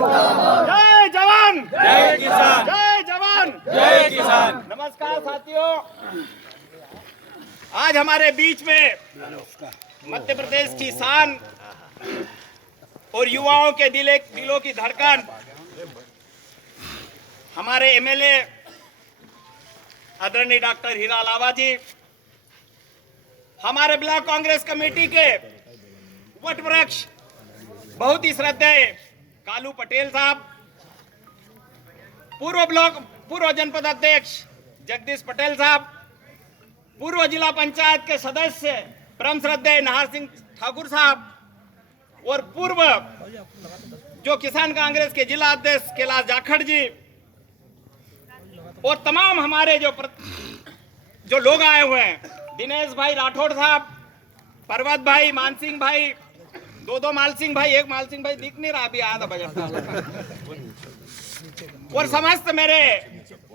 जय जवान जय किसान, जय जवान जय किसान। नमस्कार साथियों, आज हमारे बीच में मध्य प्रदेश की शान और युवाओं के दिलों की धड़कन हमारे एमएलए आदरणीय डॉक्टर हीरा लावा जी, हमारे ब्लॉक कांग्रेस कमेटी के वट वृक्ष बहुत ही श्रद्धेय कालू पटेल साहब, पूर्व जनपद अध्यक्ष जगदीश पटेल साहब, पूर्व जिला पंचायत के सदस्य परम श्रद्धेय नाहर सिंह ठाकुर साहब और पूर्व जो किसान कांग्रेस के जिला अध्यक्ष कैलाश जाखड़ जी और तमाम हमारे जो लोग आए हुए हैं, दिनेश भाई राठौड़ साहब, पर्वत भाई, मानसिंह भाई, दो माल सिंह भाई, एक माल सिंह भाई दिख नहीं रहा अभी आधा बजा, और समस्त मेरे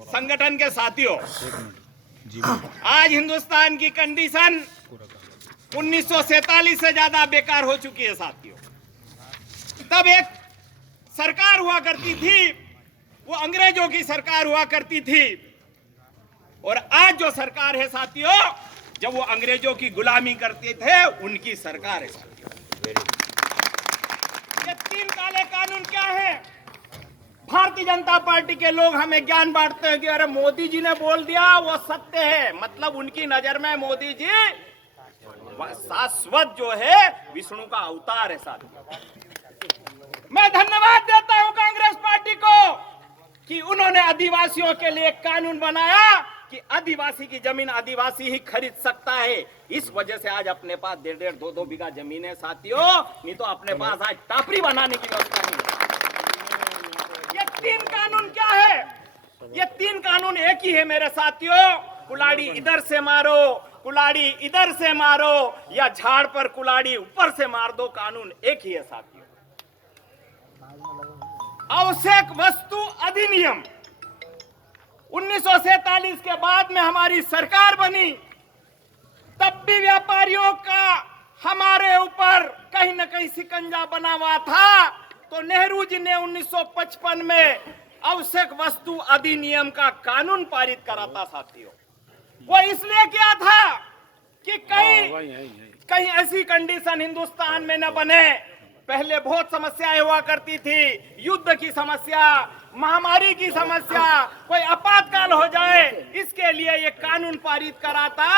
संगठन के साथियों, आज हिंदुस्तान की कंडीशन 1947 से ज्यादा बेकार हो चुकी है साथियों। तब एक सरकार हुआ करती थी, वो अंग्रेजों की सरकार हुआ करती थी, और आज जो सरकार है साथियों, जब वो अंग्रेजों की गुलामी करते थे उनकी सरकार है साथियों। ये तीन काले कानून क्या है? भारतीय जनता पार्टी के लोग हमें ज्ञान बांटते हैं कि अरे मोदी जी ने बोल दिया वो सत्य है, मतलब उनकी नजर में मोदी जी शाश्वत जो है विष्णु का अवतार है साथियों। मैं धन्यवाद देता हूं कांग्रेस पार्टी को कि उन्होंने आदिवासियों के लिए कानून बनाया कि आदिवासी की जमीन आदिवासी ही खरीद सकता है। इस वजह से आज अपने पास 1.5 2 बीघा जमीन है साथियों, नहीं तो अपने पास आज टापरी बनाने की व्यवस्था नहीं। ये तीन कानून क्या है? ये तीन कानून एक ही है मेरे साथियों। कुल्हाड़ी इधर से मारो, कुल्हाड़ी इधर से मारो, या झाड़ पर कुल्हाड़ी ऊपर से मार दो, कानून एक ही है साथियों। आवश्यक वस्तु अधिनियम 1947 के बाद में हमारी सरकार बनी, तब भी व्यापारियों का हमारे ऊपर कहीं न कहीं शिकंजा बना हुआ था। तो नेहरू जी ने 1955 में आवश्यक वस्तु अधिनियम का कानून पारित करा था साथियों। वो इसलिए किया था कि कहीं ऐसी कंडीशन हिंदुस्तान में न बने। पहले बहुत समस्याएं हुआ करती थी, युद्ध की समस्या, महामारी की समस्या, कोई आपातकाल हो जाए, इसके लिए ये कानून पारित करा था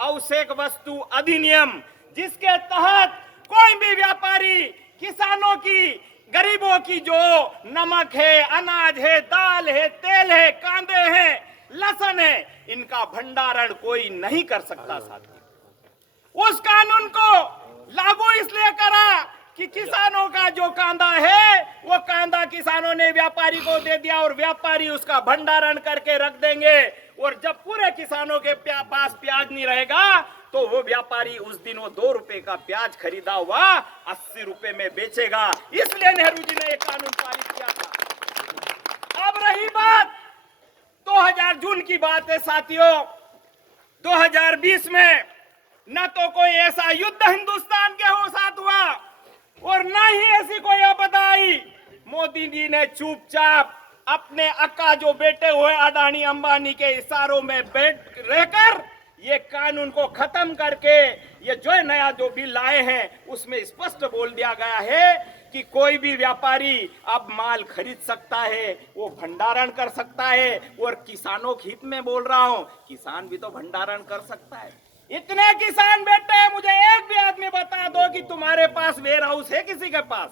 आवश्यक वस्तु अधिनियम, जिसके तहत कोई भी व्यापारी किसानों की, गरीबों की जो नमक है, अनाज है, दाल है, तेल है, कांदे हैं, लहसुन है, इनका भंडारण कोई नहीं कर सकता साथी। उस कानून को लागू इसलिए करा कि किसानों का जो कांदा है वो कांदा किसानों ने व्यापारी को दे दिया और व्यापारी उसका भंडारण करके रख देंगे, और जब पूरे किसानों के पास प्याज नहीं रहेगा तो वो व्यापारी उस दिन वो 2 रुपए का प्याज खरीदा हुआ 80 रुपए में बेचेगा। इसलिए नेहरू जी ने ये कानून पारित किया था। अब रही बात 2000 जून की बात है साथियों, 2020 में न तो कोई ऐसा युद्ध हिंदुस्तान के साथ हुआ और ना ही ऐसी कोई आपदा आई। मोदी जी ने चुपचाप अपने अक्का जो बेटे हुए अडानी अंबानी के इशारों में बैठ रहकर ये कानून को खत्म करके ये जो नया जो बिल लाए हैं उसमें स्पष्ट बोल दिया गया है कि कोई भी व्यापारी अब माल खरीद सकता है, वो भंडारण कर सकता है। और किसानों के हित में बोल रहा हूं, किसान भी तो भंडारण कर सकता है। इतने किसान बैठे हैं, मुझे एक भी आदमी बता दो कि तुम्हारे पास वेयर हाउस है? किसी के पास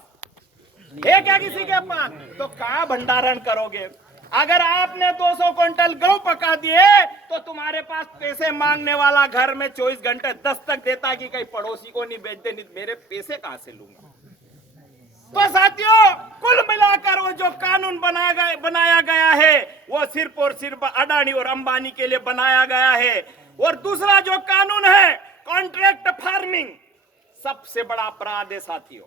है क्या? किसी के पास? तो कहां भंडारण करोगे? अगर आपने 200 क्विंटल गेहूं पका दिए तो तुम्हारे पास पैसे मांगने वाला घर में 24 घंटे दस्तक देता कि कहीं पड़ोसी को नहीं बेच दे, नहीं मेरे पैसे कहां से लूंगा? तो साथियों, कुल मिलाकर वो जो कानून बनाया गया है वो सिर्फ और सिर्फ अडानी और अंबानी के लिए बनाया गया है। और दूसरा जो कानून है कॉन्ट्रैक्ट फार्मिंग, सबसे बड़ा अपराध है साथियों।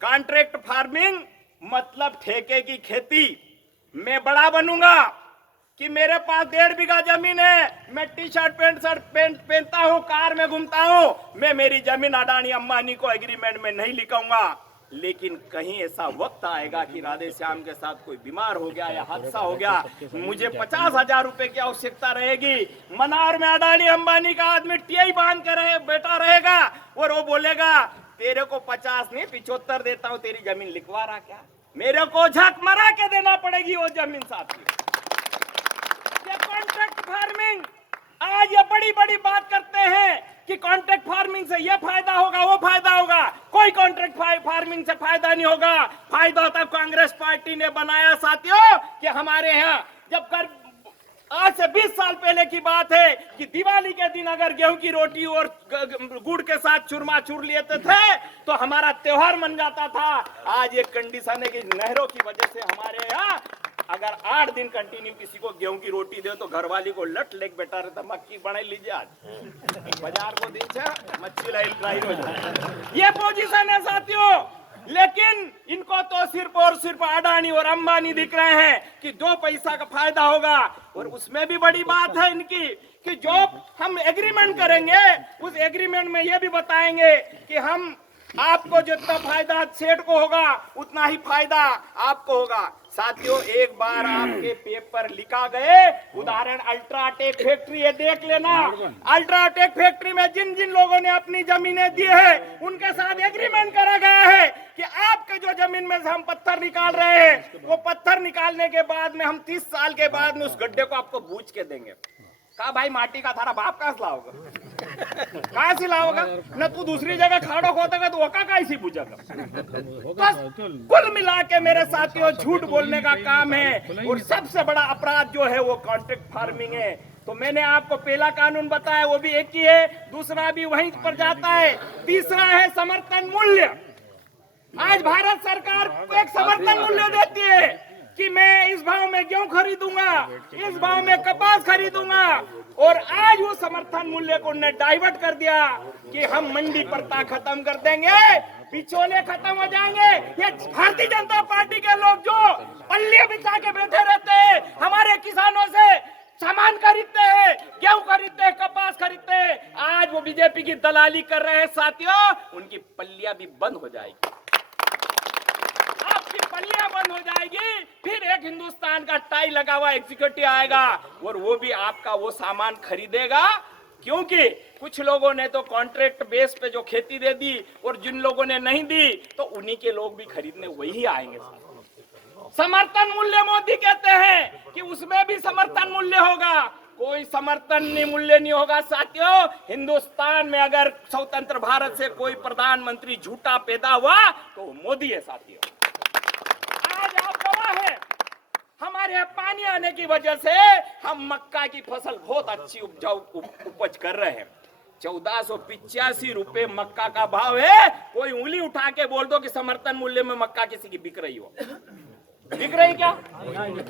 कॉन्ट्रैक्ट फार्मिंग मतलब ठेके की खेती। मैं बड़ा बनूंगा कि मेरे पास 1.5 बीघा जमीन है, मैं टी शर्ट पहनता हूं, कार में घूमता हूं, मैं मेरी जमीन अडानी अंबानी को एग्रीमेंट में नहीं लिखूंगा। लेकिन कहीं ऐसा वक्त आएगा कि राधे श्याम के साथ कोई बीमार हो गया या हादसा हो गया, मुझे 50,000 रुपए की आवश्यकता रहेगी। मनार में अडानी अंबानी का आदमी टीआई बांध के बैठा रहेगा और वो बोलेगा तेरे को 50 नहीं 75 देता हूं, तेरी जमीन लिखवा रहा क्या? मेरे को झक मरा के देना पड़ेगी वो जमीन साथी। ये कॉन्ट्रैक्ट फार्मिंग, आज ये बड़ी बड़ी बात करते हैं कि कॉन्ट्रैक्ट फार्मिंग से ये फायदा होगा वो फायदा होगा। कोई कॉन्ट्रैक्ट फार्मिंग से फायदा नहीं होगा। फायदा तो कांग्रेस पार्टी ने बनाया साथियों कि हमारे यहाँ जब कर आज से 20 साल पहले की बात है कि दिवाली के दिन अगर गेहूं की रोटी और गुड़ के साथ चूरमा चूर लेते थे तो हमारा त्योहार मन जाता था। आज ये कंडीशन है कि नहरों की वजह से हमारे यहाँ अगर 8 दिन कंटिन्यू किसी को गेहूं की रोटी दे तो घरवाली को लट लेके बैठा रहता, मक्की बना लीजिए आज बाजार को दिन से मच्छी लाई हो जाए। ये पोजीशन है साथियों। लेकिन इनको तो सिर्फ और सिर्फ अडानी और अंबानी दिख रहे हैं कि 2 पैसा का फायदा होगा। और उसमें भी बड़ी बात है इनकी कि जो हम एग्रीमेंट करेंगे उस एग्रीमेंट में ये भी बताएंगे कि हम आपको जितना फायदा सेठ को होगा उतना ही फायदा आपको होगा। साथियों, एक बार आपके पेपर लिखा गए, उदाहरण अल्ट्राटेक फैक्ट्री है, देख लेना। अल्ट्राटेक फैक्ट्री में जिन जिन लोगों ने अपनी जमीनें दी है उनके साथ एग्रीमेंट करा गया है कि आपके जो जमीन में से हम पत्थर निकाल रहे हैं वो पत्थर निकालने के बाद में हम 30 साल के बाद में उस गड्ढे को आपको बूझ के देंगे। कहा भाई माटी का थारा बाप कहां से लाओगा, कहां से लाओगा? न तू दूसरी जगह खाड़ो खोदेगा तो वो कहां से बुझेगा? बस कुल मिला के मेरे साथियों झूठ बोलने का काम है। और सबसे बड़ा अपराध जो है वो कॉन्ट्रैक्ट फार्मिंग है। तो मैंने आपको पहला कानून बताया वो भी एक ही है, दूसरा भी वहीं पर जाता है, तीसरा है समर्थन मूल्य। आज भारत सरकार को एक समर्थन मूल्य देती है कि मैं इस भाव में गेहूं खरीदूंगा, इस भाव में कपास खरीदूंगा। और आज वो समर्थन मूल्य को ने डाइवर्ट कर दिया कि हम मंडी प्रथा खत्म कर देंगे, बिचौले खत्म हो जाएंगे। ये भारतीय जनता पार्टी के लोग जो पल्लियां बिछा के बैठे रहते हैं, हमारे किसानों से सामान खरीदते हैं, गेहूं खरीदते हैं, कपास खरीदते हैं, आज वो बीजेपी की दलाली कर रहे हैं साथियों, उनकी पल्लियां भी बंद हो जाएगी। पल्लियां बंद हो जाएगी, फिर एक हिंदुस्तान का टाई लगा हुआ एग्जीक्यूटिव आएगा और वो भी आपका वो सामान खरीदेगा। क्योंकि कुछ लोगों ने तो कॉन्ट्रैक्ट बेस पे जो खेती दे दी और जिन लोगों ने नहीं दी तो उन्हीं के लोग भी खरीदने वही आएंगे। समर्थन मूल्य मोदी कहते हैं कि उसमें भी समर्थन मूल्य होगा, कोई समर्थन मूल्य नहीं होगा साथियों। हिंदुस्तान में अगर स्वतंत्र भारत से कोई प्रधानमंत्री झूठा पैदा हुआ तो मोदी है साथियों। आज आप गवाह है, हमारे यहाँ पानी आने की वजह से हम मक्का की फसल बहुत अच्छी उपज कर रहे हैं। 1485 रुपए मक्का का भाव है। कोई उंगली उठा के बोल दो कि समर्थन मूल्य में मक्का किसी की बिक रही हो, बिक रही क्या?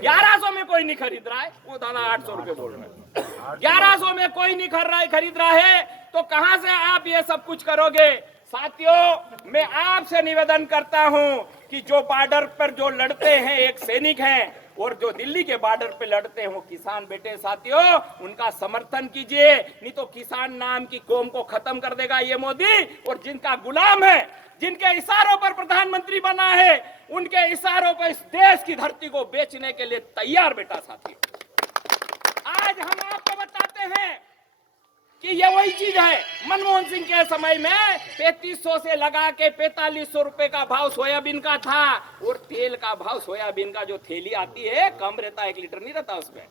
1100 में कोई नहीं खरीद रहा है, वो दाना 800 रुपए बोल रहे हैं। 1100 में कोई नहीं खरीद रहा है तो कहां से आप ये सब कुछ करोगे? साथियों, मैं आपसे निवेदन करता हूं कि जो बॉर्डर पर जो लड़ते हैं एक सैनिक हैं और जो दिल्ली के बॉर्डर पे लड़ते हैं वो किसान बेटे साथियों, उनका समर्थन कीजिए, नहीं तो किसान नाम की कौम को खत्म कर देगा ये मोदी। और जिनका गुलाम है, जिनके इशारों पर प्रधानमंत्री बना है, उनके इशारों पर इस देश की धरती को बेचने के लिए तैयार बेटा साथियों। आज हम आपको बताते हैं कि ये वही चीज है। मनमोहन सिंह के समय में 3500 से लगा के 4500 रुपए का भाव सोयाबीन का था और तेल का भाव सोयाबीन का जो थैली आती है कम रहता, 1 लीटर नहीं रहता उसमें,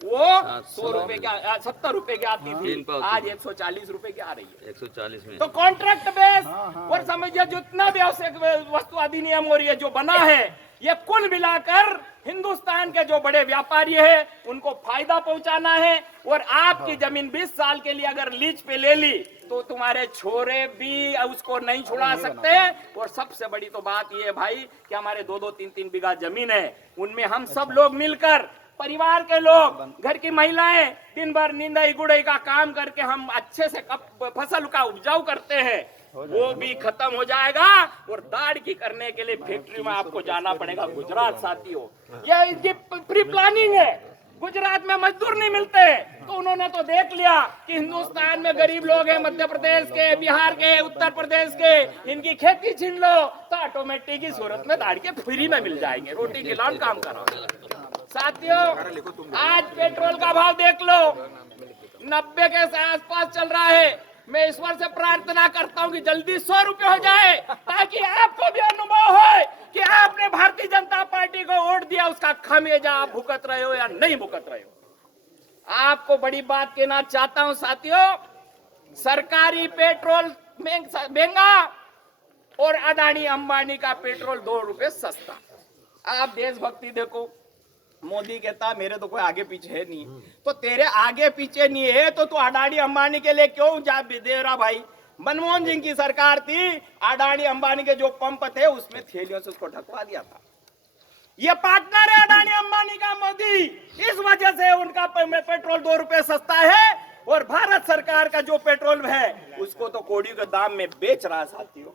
वो 100 रुपए का 70 रुपए की आती थी, आज 140 रुपए की आ रही है 140 में। तो कॉन्ट्रैक्ट बेस और समझिए जितना भी आवश्यक वस्तु अधिनियम और ये जो बना है ये कुल मिलाकर हिंदुस्तान के जो बड़े व्यापारी है उनको फायदा पहुंचाना है। और आपकी जमीन 20 साल के लिए अगर लीज पे ले ली तो तुम्हारे छोरे भी उसको नहीं छुड़ा सकते। और सबसे बड़ी तो बात ये है भाई कि हमारे 2-2, 3-3 बीघा जमीन है, उनमें हम सब लोग मिलकर, परिवार के लोग, घर की महिलाएं दिन भर निंदाई गुड़ाई का काम करके हम अच्छे से फसल का उपजाऊ करते हैं, वो भी खत्म हो जाएगा। और दाढ़ी करने के लिए फैक्ट्री में आपको जाना पड़ेगा गुजरात साथियों। ये प्री प्लानिंग है, गुजरात में मजदूर नहीं मिलते, तो उन्होंने तो देख लिया कि हिंदुस्तान में गरीब लोग हैं, मध्य प्रदेश के, बिहार के, उत्तर प्रदेश के, इनकी खेती छीन लो तो ऑटोमेटिक की सूरत में दाढ़ के फ्री में मिल जाएंगे, रोटी खिलाओ, काम करो। साथियों, आज पेट्रोल का भाव देख लो, 90 के आसपास चल रहा है। मैं ईश्वर से प्रार्थना करता हूं कि जल्दी 100 रुपए हो जाए, ताकि आपको भी अनुभव हो कि आपने भारतीय जनता पार्टी को वोट दिया, उसका खामियाजा आप भुगत रहे हो या नहीं भुगत रहे हो। आपको बड़ी बात कहना चाहता हूं साथियों, सरकारी पेट्रोल महंगा और अडानी अंबानी का पेट्रोल 2 रुपए सस्ता। आप देशभक्ति देखो, मोदी कहता मेरे तो कोई आगे पीछे है नहीं, तो तेरे आगे पीछे नहीं है तो तू अडानी अंबानी के लिए क्यों जा दे रहा भाई? मनमोहन सिंह की सरकार थी, अडानी अंबानी के जो पंप थे उसमें थैलियों से उसको ढकवा दिया था। ये पार्टनर है अडानी अंबानी का मोदी, इस वजह से उनका पेट्रोल 2 रुपए सस्ता है और भारत सरकार का जो पेट्रोल है उसको तो कौड़ी के दाम में बेच रहा है। साथियों,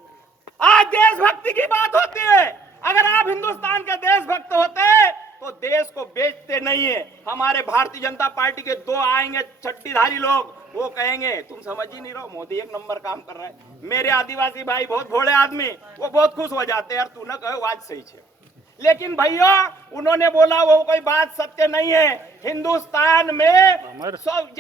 आज देशभक्ति की बात होती है, अगर आप हिंदुस्तान के देशभक्त होते तो देश को बेचते नहीं है। हमारे भारतीय जनता पार्टी के 2 आएंगे चड्डीधारी लोग, वो कहेंगे तुम समझ ही नहीं रहो, मोदी एक नंबर काम कर रहा है। मेरे आदिवासी भाई बहुत भोले आदमी, वो बहुत खुश हो जाते हैं, यार तू ना कहो आज सही है। लेकिन भैया उन्होंने बोला वो कोई बात सत्य नहीं है। हिंदुस्तान में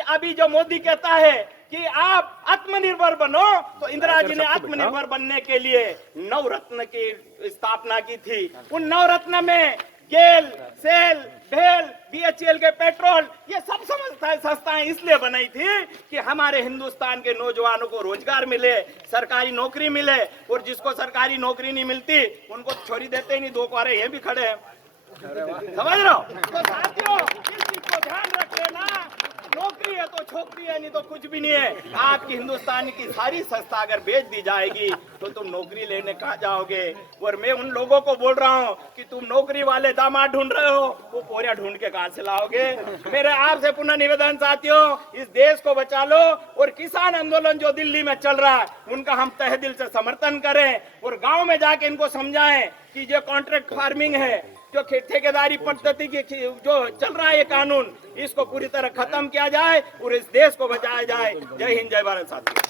अभी जो मोदी कहता है कि आप आत्मनिर्भर बनो, तो इंदिरा जी ने आत्मनिर्भर बनने के लिए 9 रत्न की स्थापना की थी। उन 9 रत्न में गेल, सेल, भेल, बीएचईएल के पेट्रोल, ये सब संस्थाएं इसलिए बनाई थी कि हमारे हिंदुस्तान के नौजवानों को रोजगार मिले, सरकारी नौकरी मिले, और जिसको सरकारी नौकरी नहीं मिलती उनको छोरी देते ही नहीं। 2 कुआरे ये भी खड़े हैं, समझ रहे हो? तो साथियों, इस चीज को ध्यान रख लेना, नौकरी है तो छोकरी है, नहीं तो कुछ भी नहीं है। आपकी हिंदुस्तान की सारी संस्था अगर बेच दी जाएगी तो तुम नौकरी लेने कहाँ जाओगे? और मैं उन लोगों को बोल रहा हूँ कि तुम नौकरी वाले दामाद ढूंढ रहे हो, वो पोरिया ढूंढ के कहाँ से लाओगे? मेरे आपसे पुनः निवेदन साथियों, इस देश को बचा लो, और किसान आंदोलन जो दिल्ली में चल रहा है उनका हम तहे दिल से समर्थन करें, और गाँव में जाके इनको समझाएं कि जो कॉन्ट्रैक्ट फार्मिंग है, जो ठेकेदारी पद्धति की जो चल रहा है ये कानून, इसको पूरी तरह खत्म किया जाए और इस देश को बचाया जाए। जय हिंद, जय भारत साथियों।